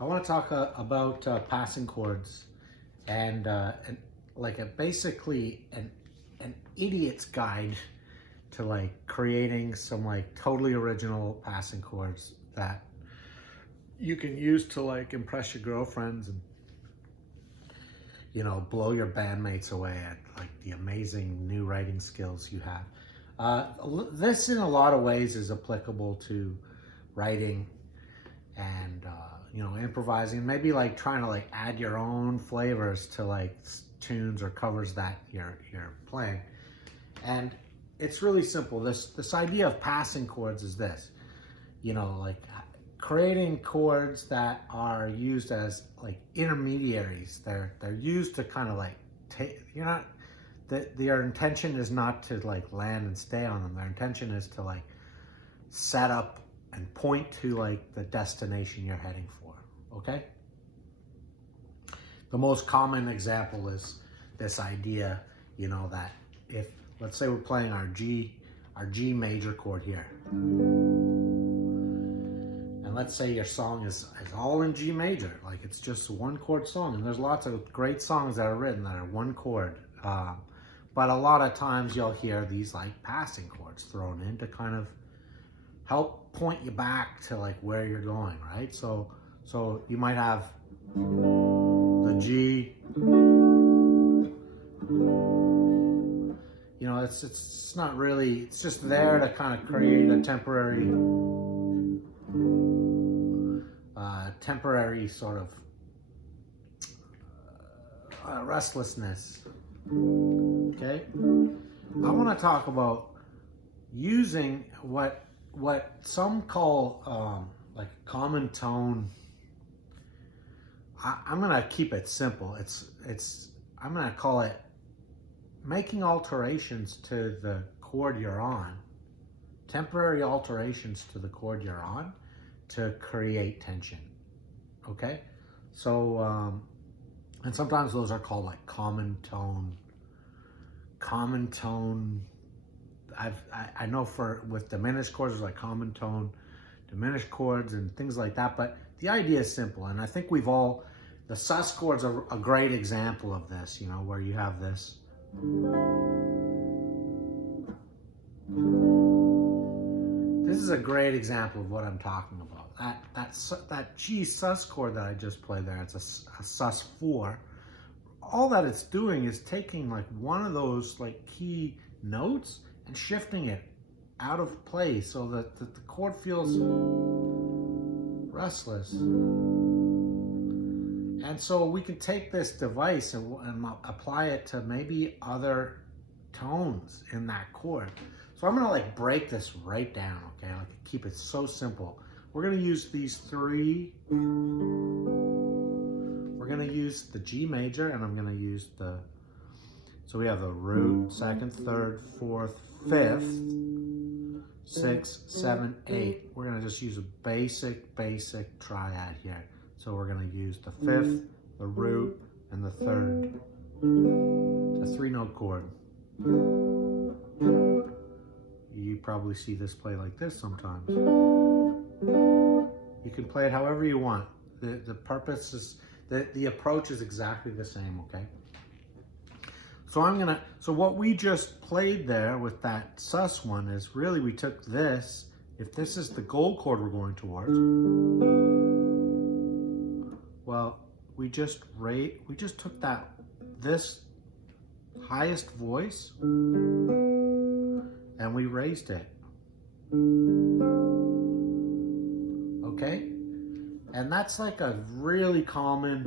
I want to talk about passing chords and like basically an idiot's guide to like creating some like totally original passing chords that you can use to like impress your girlfriends and blow your bandmates away at like the amazing new writing skills you have. This in a lot of ways is applicable to writing and improvising, maybe like trying to like add your own flavors to like tunes or covers that you're playing. And it's really simple. This idea of passing chords is this, like creating chords that are used as like intermediaries. They're used to kind of like their intention is not to like land and stay on them. Their intention is to like set up and point to like the destination you're heading for, okay? The most common example is this idea, that if, let's say we're playing our G major chord here. And let's say your song is all in G major, like it's just a one chord song. And there's lots of great songs that are written that are one chord. But a lot of times you'll hear these like passing chords thrown in to kind of help point you back to like where you're going, right? So you might have the G, it's not really, it's just there to kind of create a temporary sort of restlessness, okay? I want to talk about using what some call like common tone. I'm gonna keep it simple. I'm gonna call it making alterations to the chord you're on, temporary alterations to the chord you're on to create tension. Okay, so and sometimes those are called like common tone. I know with diminished chords, there's like common tone, diminished chords and things like that, but the idea is simple. And I think the sus chords are a great example of this, where you have this. This is a great example of what I'm talking about. That G sus chord that I just played there, it's a sus 4. All that it's doing is taking like one of those like key notes and shifting it out of place so that the chord feels restless. And so we can take this device and apply it to maybe other tones in that chord. So I'm gonna like break this right down, okay? Like keep it so simple. We're gonna use these three. We're gonna use the G major, and I'm gonna use so we have the root, second, third, fourth, fifth, 6, 7, 8. We're gonna just use a basic triad here. So we're gonna use the fifth, the root, and the third. It's a 3-note chord. You probably see this play like this sometimes. You can play it however you want. The purpose is, the approach is exactly the same, okay? So so what we just played there with that sus one is really we took this, if this is the gold chord we're going towards, well, we just took this highest voice and we raised it. Okay? And that's like a really common,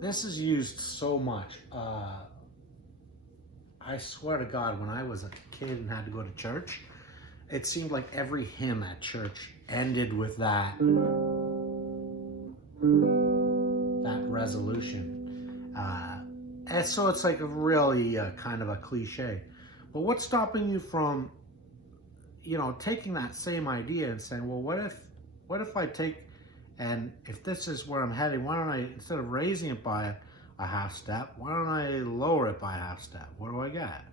this is used so much. I swear to God, when I was a kid and had to go to church, it seemed like every hymn at church ended with that resolution. And so it's like a really kind of a cliche. But what's stopping you from, taking that same idea and saying, well, what if I take, and if this is where I'm heading, why don't I, instead of raising it by a half step, why don't I lower it by a half step? What do I get?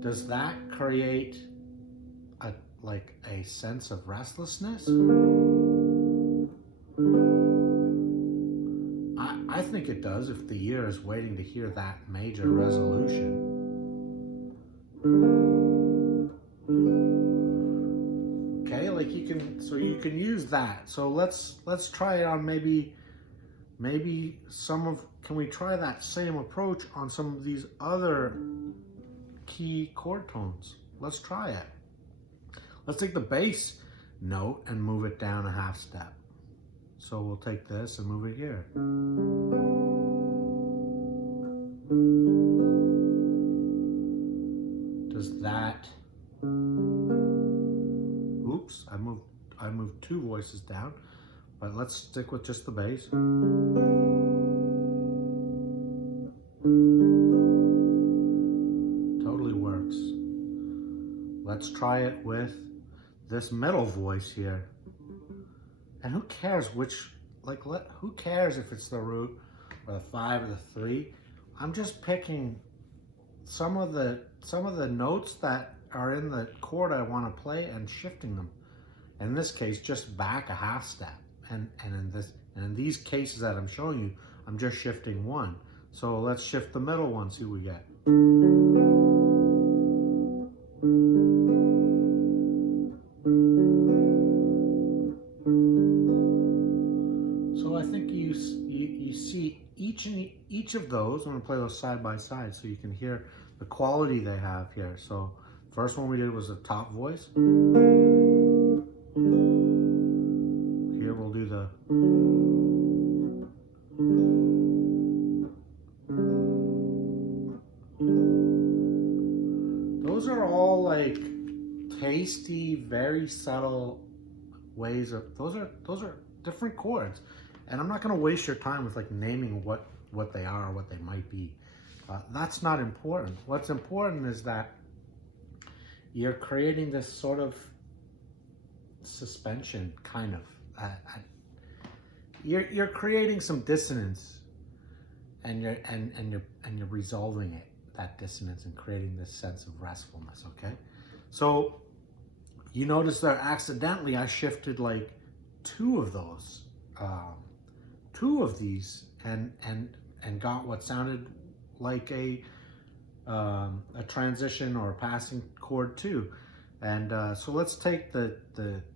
Does that create like a sense of restlessness? I think it does if the ear is waiting to hear that major resolution. Okay, like you can use that. So let's try it on maybe can we try that same approach on some of these other key chord tones? Let's try it. Let's take the bass note and move it down a half step. So we'll take this and move it here. Does that, oops, I moved two voices down, but let's stick with just the bass. Totally works. Let's try it with this middle voice here. And who cares which, who cares if it's the root or the 5 or the 3? I'm just picking some of the notes that are in the chord I want to play and shifting them. In this case, just back a half step. And in these cases that I'm showing you, I'm just shifting one. So let's shift the middle one, see what we get. So I think you see each of those. I'm going to play those side by side so you can hear the quality they have here. So first one we did was the top voice. Here we'll do the those are all like tasty, very subtle ways of those are different chords. And I'm not going to waste your time with like naming what they are or what they might be. That's not important. What's important is that you're creating this sort of suspension, kind of. You're creating some dissonance, and you're resolving it, that dissonance, and creating this sense of restfulness. Okay, so you notice that accidentally I shifted like two of these, and got what sounded like a transition or a passing chord too. And so let's take the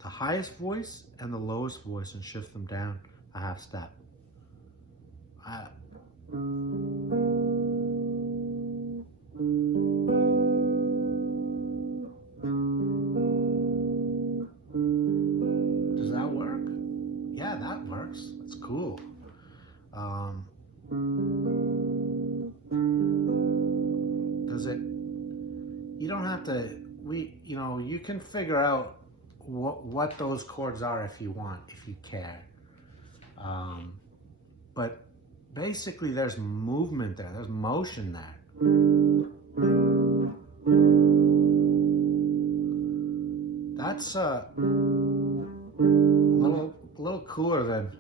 highest voice and the lowest voice and shift them down a half step. Does that work? Yeah, that works. That's cool. Does it? You don't have to. You can figure out what those chords are if you want, if you care. But basically, there's movement there. There's motion there. That's a little cooler than.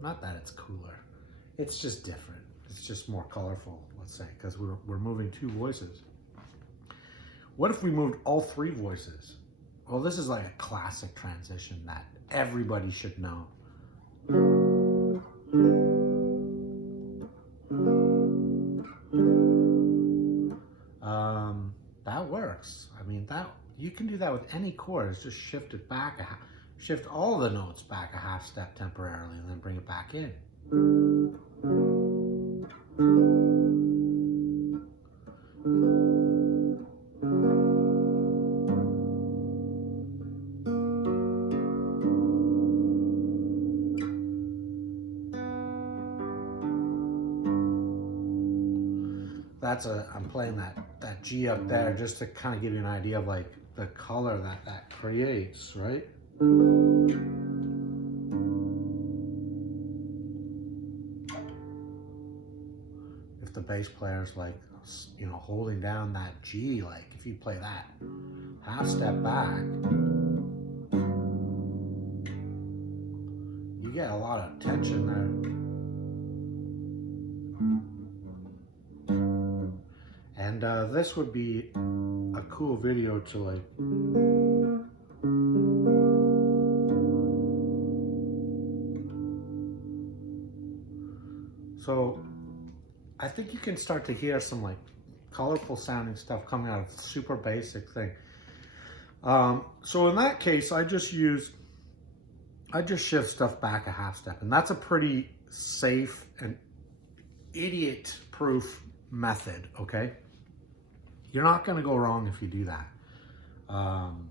Not that it's cooler. It's just different. It's just more colorful, let's say, because we're moving two voices. What if we moved all three voices? Well, this is like a classic transition that everybody should know. That works. I mean, you can do that with any chord. It's just shift it back shift all the notes back a half step temporarily and then bring it back in. I'm playing that G up there just to kind of give you an idea of like the color that creates, right? If the bass player's like, holding down that G, like if you play that half step back, you get a lot of tension there. this would be a cool video to like so I think you can start to hear some like colorful sounding stuff coming out of a super basic thing. So in that case, I just shift stuff back a half step, and that's a pretty safe and idiot-proof method, okay? You're not gonna go wrong if you do that. And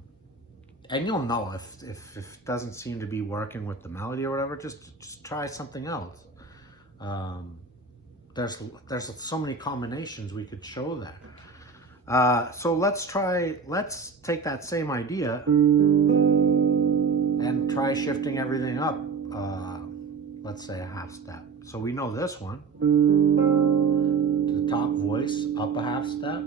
you'll know if it doesn't seem to be working with the melody or whatever, just try something else. There's so many combinations we could show there. So let's take that same idea and try shifting everything up, let's say a half step. So we know this one, the top voice up a half step.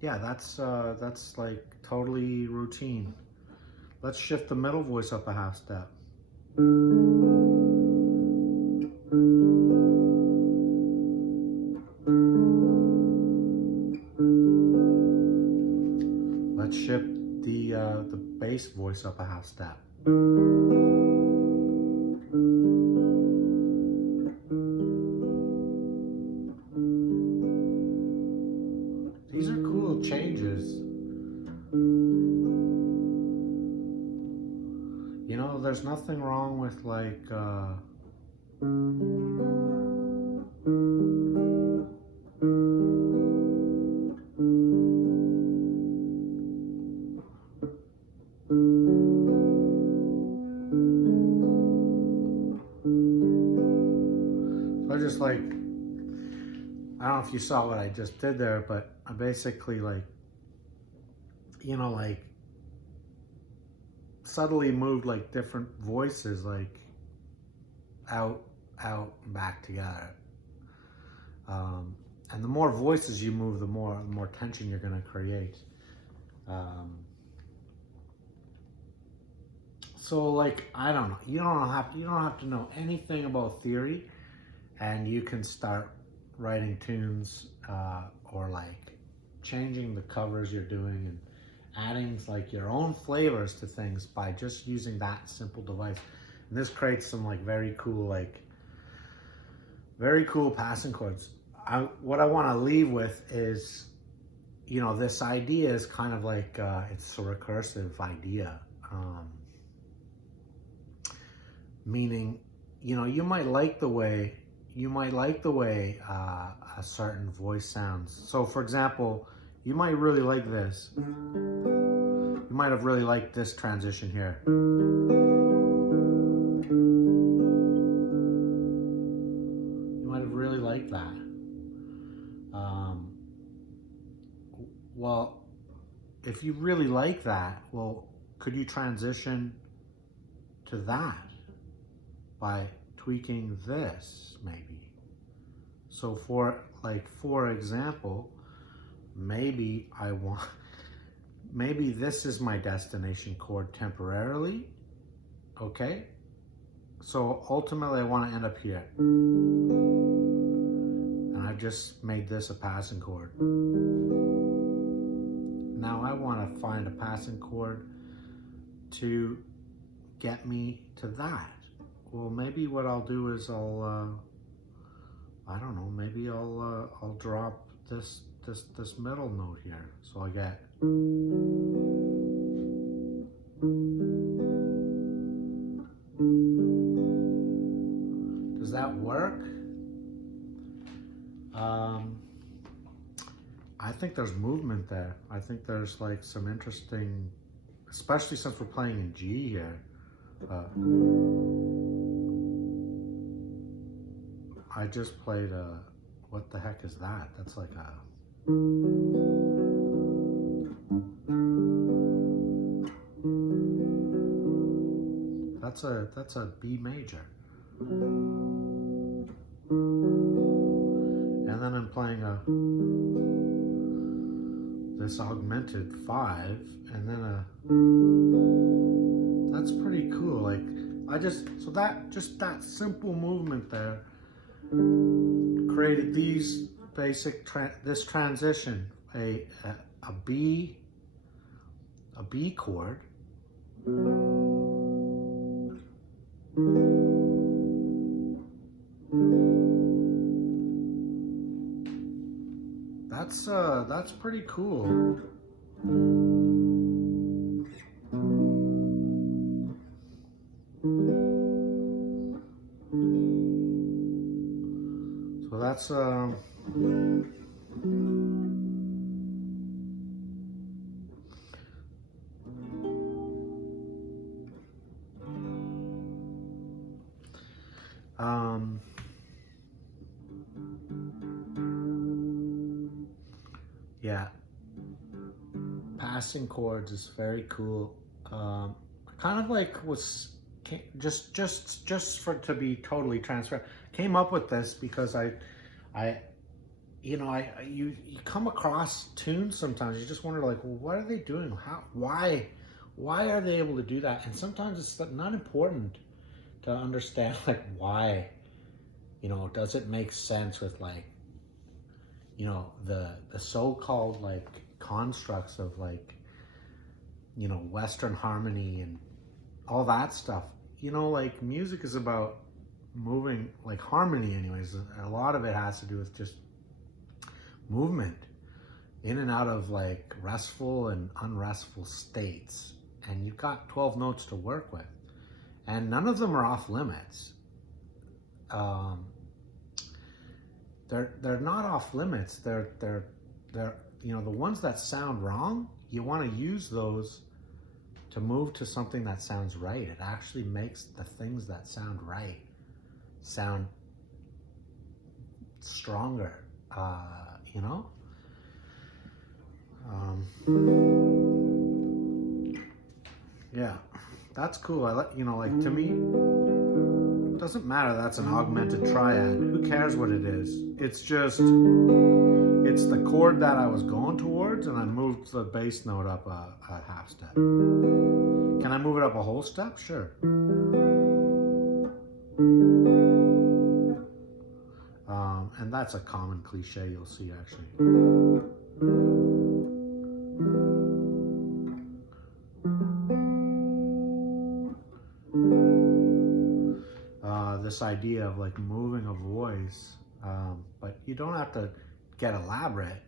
Yeah, that's like totally routine. Let's shift the middle voice up a half step. Let's shift the bass voice up a half step. These are cool changes. You know, there's nothing wrong with like like, I don't know if you saw what I just did there, but I basically like, you know, like subtly moved like different voices like out, back together. And the more voices you move, the more tension you're going to create. So like, I don't know, you don't have to know anything about theory, and you can start writing tunes or like changing the covers you're doing and adding like your own flavors to things by just using that simple device. And this creates some like very cool passing chords. What I want to leave with is, you know, this idea is kind of like it's a recursive idea, meaning, you know, you might like the way a certain voice sounds. So for example, you might really like this. You might have really liked this transition here. You might have really liked that. Well, if you really like that, well, could you transition to that by tweaking this maybe? So for example, maybe this is my destination chord temporarily, okay? So ultimately I want to end up here. And I just made this a passing chord. Now I want to find a passing chord to get me to that. Well, maybe what I'll do is I don't know, maybe I'll drop this middle note here. So I get, does that work? I think there's movement there. I think there's like some interesting, especially since we're playing in G here. I just played a, what the heck is that? That's like a, that's a B major. And then I'm playing this augmented 5, and then that's pretty cool. Like, I just that simple movement there created these basic this transition, a B chord, that's pretty cool. So that's yeah, passing chords is very cool. Kind of like was just for to be totally transparent, came up with this because you come across tunes sometimes, you just wonder like, well, what are they doing? Why are they able to do that? And sometimes it's not important to understand like why. Does it make sense with like, the so-called like constructs of like, Western harmony and all that stuff. Like music is about moving, like harmony anyways. A lot of it has to do with just movement in and out of like restful and unrestful states. And you've got 12 notes to work with. And none of them are off limits. They're not off limits. They're the ones that sound wrong, you want to use those to move to something that sounds right. It actually makes the things that sound right sound stronger, yeah, that's cool. I like, like to me, it doesn't matter that's an augmented triad. Who cares what it is? It's just, it's the chord that I was going towards, and I moved the bass note up a half step. Can I move it up a whole step? Sure. And that's a common cliche you'll see actually. This idea of like moving a voice, but you don't have to get elaborate.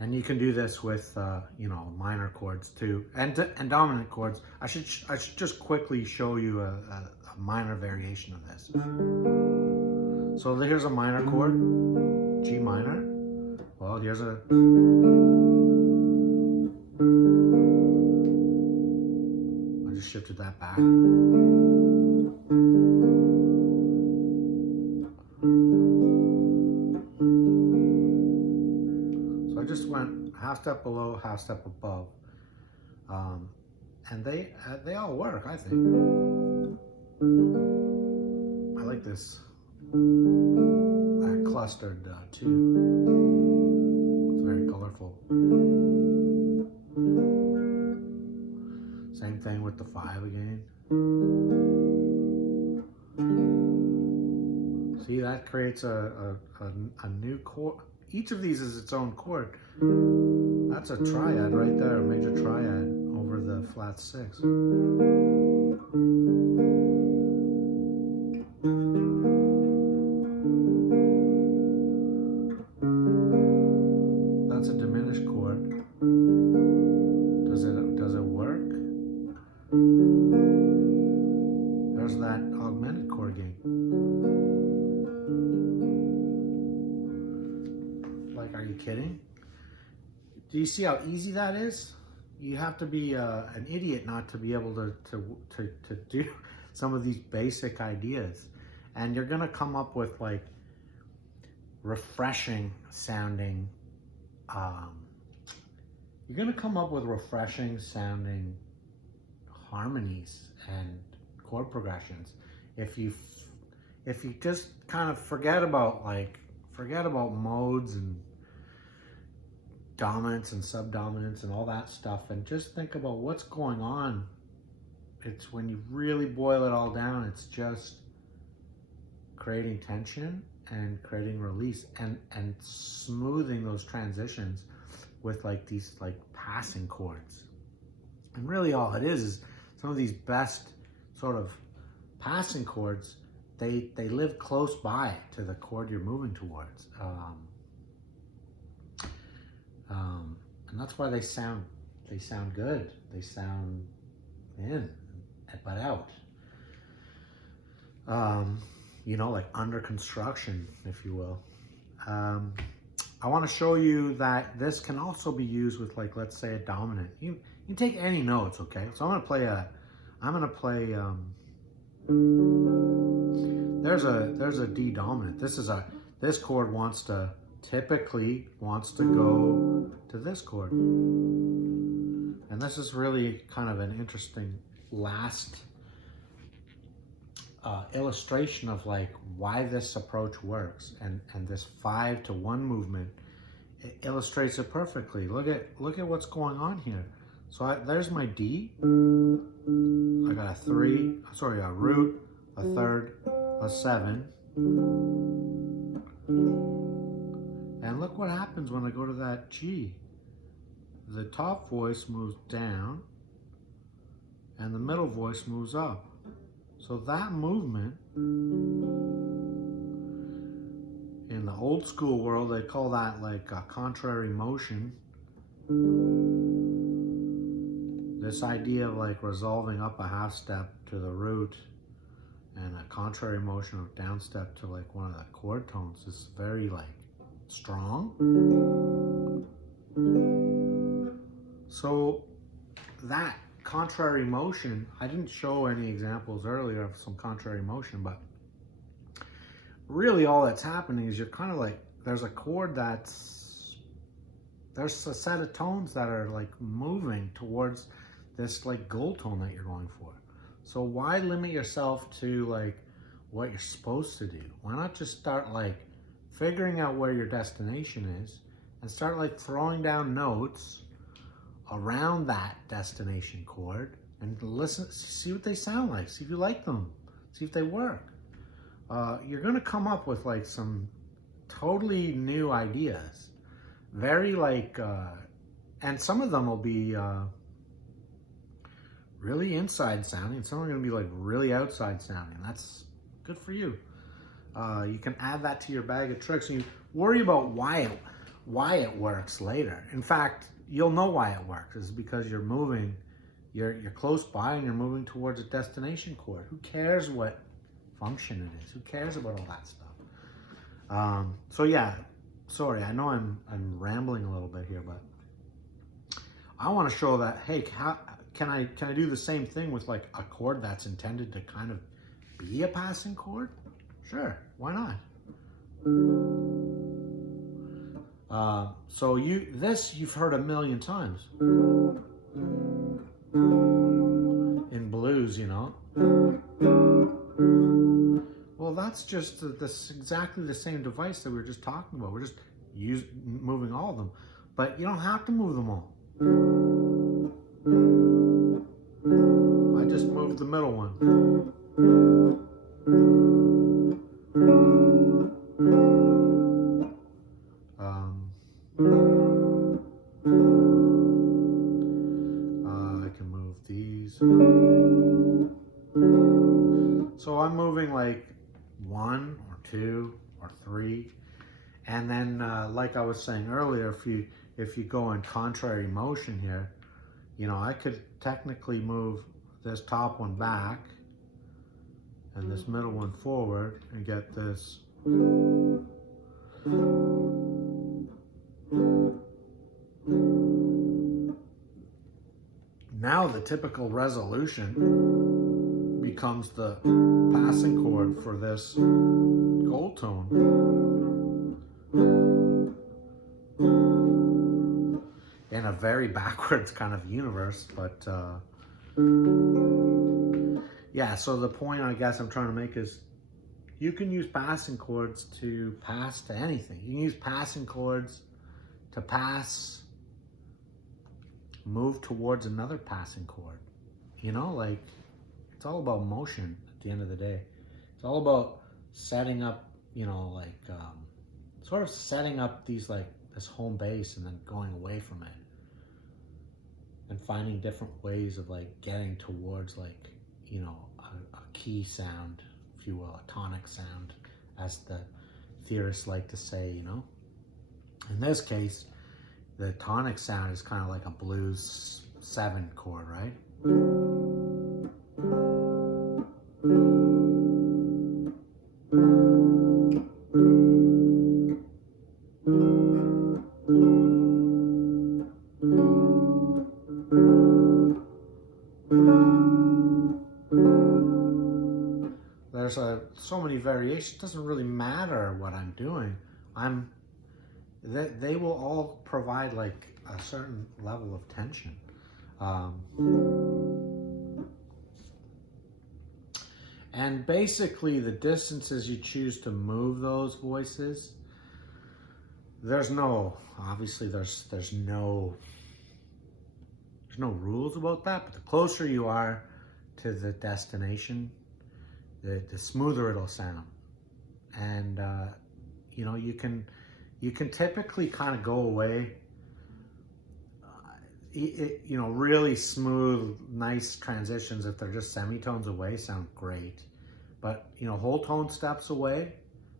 And you can do this with minor chords too, and dominant chords. I should just quickly show you a minor variation of this. So here's a minor chord, G minor. Well, here's a I just shifted that back. So I just went half step below, half step above, and they all work, I think. I like this clustered too. It's very colorful. Same thing with the 5 again. See, that creates a new chord. Each of these is its own chord. That's a triad right there, a major triad over the flat 6. That's a diminished chord. Does it work? There's that augmented chord gain. Like, are you kidding? Do you see how easy that is? You have to be an idiot not to be able to do some of these basic ideas. And you're gonna come up with like refreshing sounding, harmonies and chord progressions if you just kind of forget about modes and dominance and subdominance and all that stuff, and just think about what's going on it's when you really boil it all down, it's just creating tension and creating release and smoothing those transitions with like these like passing chords. And really all it is some of these best sort of passing chords, they live close by to the chord you're moving towards. And that's why they sound good. They sound in but out. You know, like under construction, if you will. I want to show you that this can also be used with, like, let's say a dominant. You can take any notes, okay? So I'm gonna play there's a D dominant. This chord typically wants to go to this chord. And this is really kind of an interesting last illustration of like why this approach works, and this 5-to-1 movement, it illustrates it perfectly. Look at what's going on here. So there's my D. I got a root, a third, a 7. And look what happens when I go to that G. The top voice moves down and the middle voice moves up. So that movement, in the old school world, they call that like a contrary motion. This idea of like resolving up a half step to the root and a contrary motion of down step to like one of the chord tones is very like strong. So that contrary motion, I didn't show any examples earlier of some contrary motion, but really all that's happening is you're kind of like, there's a chord there's a set of tones that are like moving towards this like goal tone that you're going for. So why limit yourself to like what you're supposed to do? Why not just start like figuring out where your destination is and start like throwing down notes around that destination chord and listen, see what they sound like, see if you like them, see if they work. You're gonna come up with like some totally new ideas, very like, and some of them will be really inside sounding, some are gonna be like really outside sounding. That's good for you. You can add that to your bag of tricks, and you worry about why it works later. In fact, you'll know why it works. Is because you're moving, you're close by and you're moving towards a destination chord. Who cares what function it is? Who cares about all that stuff? So yeah, sorry, I know I'm rambling a little bit here, but I want to show that, hey, how can I do the same thing with like a chord that's intended to kind of be a passing chord? Sure, why not? So you've heard a million times in blues, you know. Well, that's just exactly the same device that we were just talking about. We're just moving all of them, but you don't have to move them all. I just moved the middle one. I can move these. So I'm moving like 1 or 2 or 3, and then like I was saying earlier, if you go in contrary motion here, you know, I could technically move this top one back and this middle one forward and get this. Now the typical resolution becomes the passing chord for this gold tone. In a very backwards kind of universe, but yeah, so the point I guess I'm trying to make is you can use passing chords to pass to anything. You can use passing chords to move towards another passing chord. You know, like it's all about motion at the end of the day. It's all about setting up, you know, like sort of setting up these like this home base and then going away from it and finding different ways of like getting towards like, you know, a key sound, if you will, a tonic sound, as the theorists like to say, you know. In this case, the tonic sound is kind of like a blues 7 chord, right? There's so many variations. It doesn't really matter what I'm doing. They will all provide like a certain level of tension. And basically the distances you choose to move those voices, obviously there's no rules about that, but the closer you are to the destination, the smoother it'll sound. And you know, you can typically kind of go away, you know, really smooth, nice transitions, if they're just semitones away, sound great. But, you know, whole tone steps away,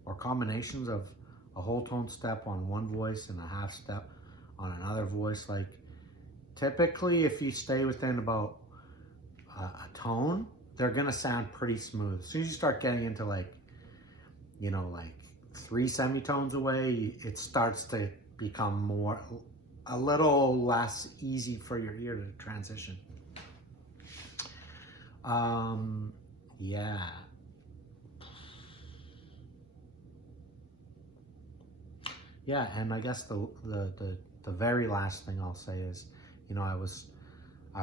or combinations of a whole tone step on one voice and a half step on another voice, like typically if you stay within about a tone, they're gonna sound pretty smooth. As soon as you start getting into like, you know, like 3 semitones away, it starts to become a little less easy for your ear to transition. Yeah. Yeah, and I guess the very last thing I'll say is, you know, I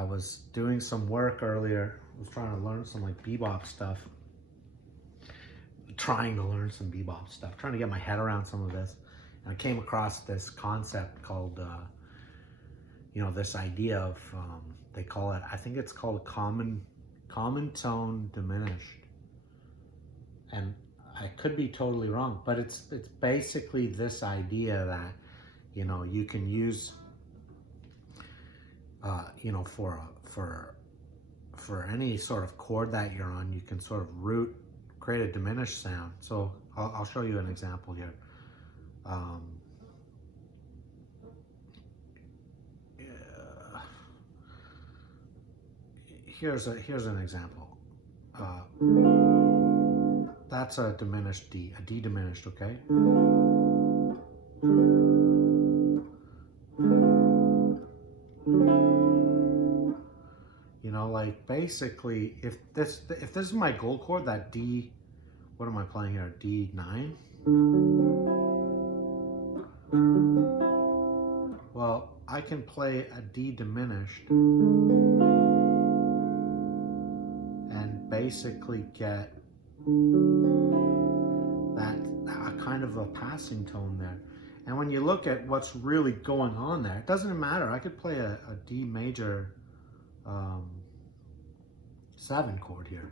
was doing some work earlier. I was trying to learn some like bebop stuff. Trying to get my head around some of this. And I came across this concept called, you know, this idea of, they call it, I think it's called common tone diminished. And I could be totally wrong, but it's basically this idea that, you know, you can use, you know, for any sort of chord that you're on, you can sort of create a diminished sound. So I'll show you an example here. Here's an example. That's a diminished D, a D diminished, okay? You know, like basically, if this is my gold chord, that D, what am I playing here? D9. Well, I can play a D diminished and basically get that kind of a passing tone there. And when you look at what's really going on there, it doesn't matter. I could play a D major 7 chord here.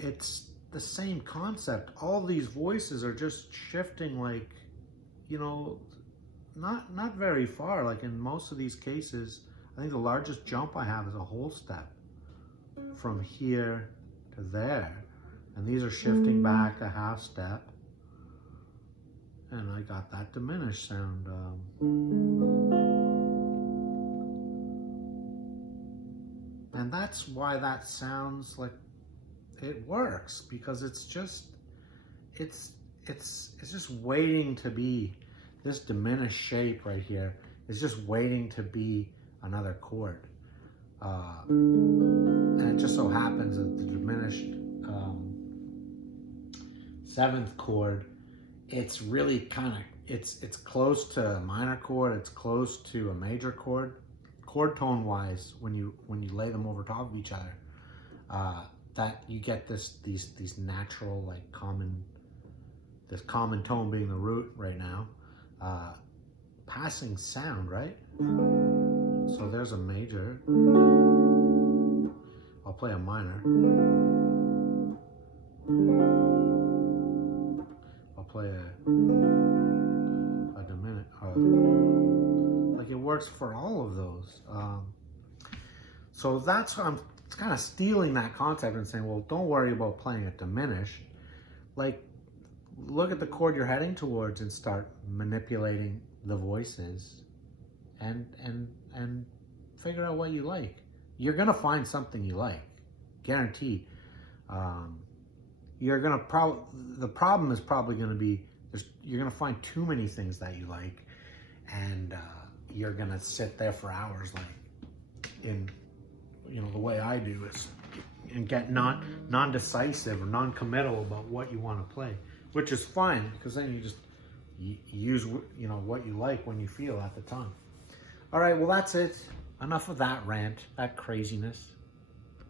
It's the same concept. All these voices are just shifting, like, you know, not very far. Like in most of these cases, I think the largest jump I have is a whole step from here to there, and these are shifting back a half step, and I got that diminished sound. And that's why that sounds like it works, because it's just waiting to be, this diminished shape right here is just waiting to be another chord. And it just so happens that the diminished 7th chord, it's really kind of, it's close to a minor chord, it's close to a major chord tone wise, when you lay them over top of each other, that you get these natural, like, common tone being the root right now, passing sound, right? So there's a major. I'll play a minor. I'll play a diminished. Like it works for all of those. So that's what I'm kind of stealing that concept and saying, well, don't worry about playing it diminished. Like, look at the chord you're heading towards and start manipulating the voices and figure out what you like. You're gonna find something you like, guaranteed. You're gonna the problem is probably gonna be you're gonna find too many things that you like, and you're gonna sit there for hours, like in the way I do is, and get non-decisive or non-committal about what you want to play, which is fine because then you just use what you like when you feel at the time. All right, well that's it. Enough of that rant, that craziness.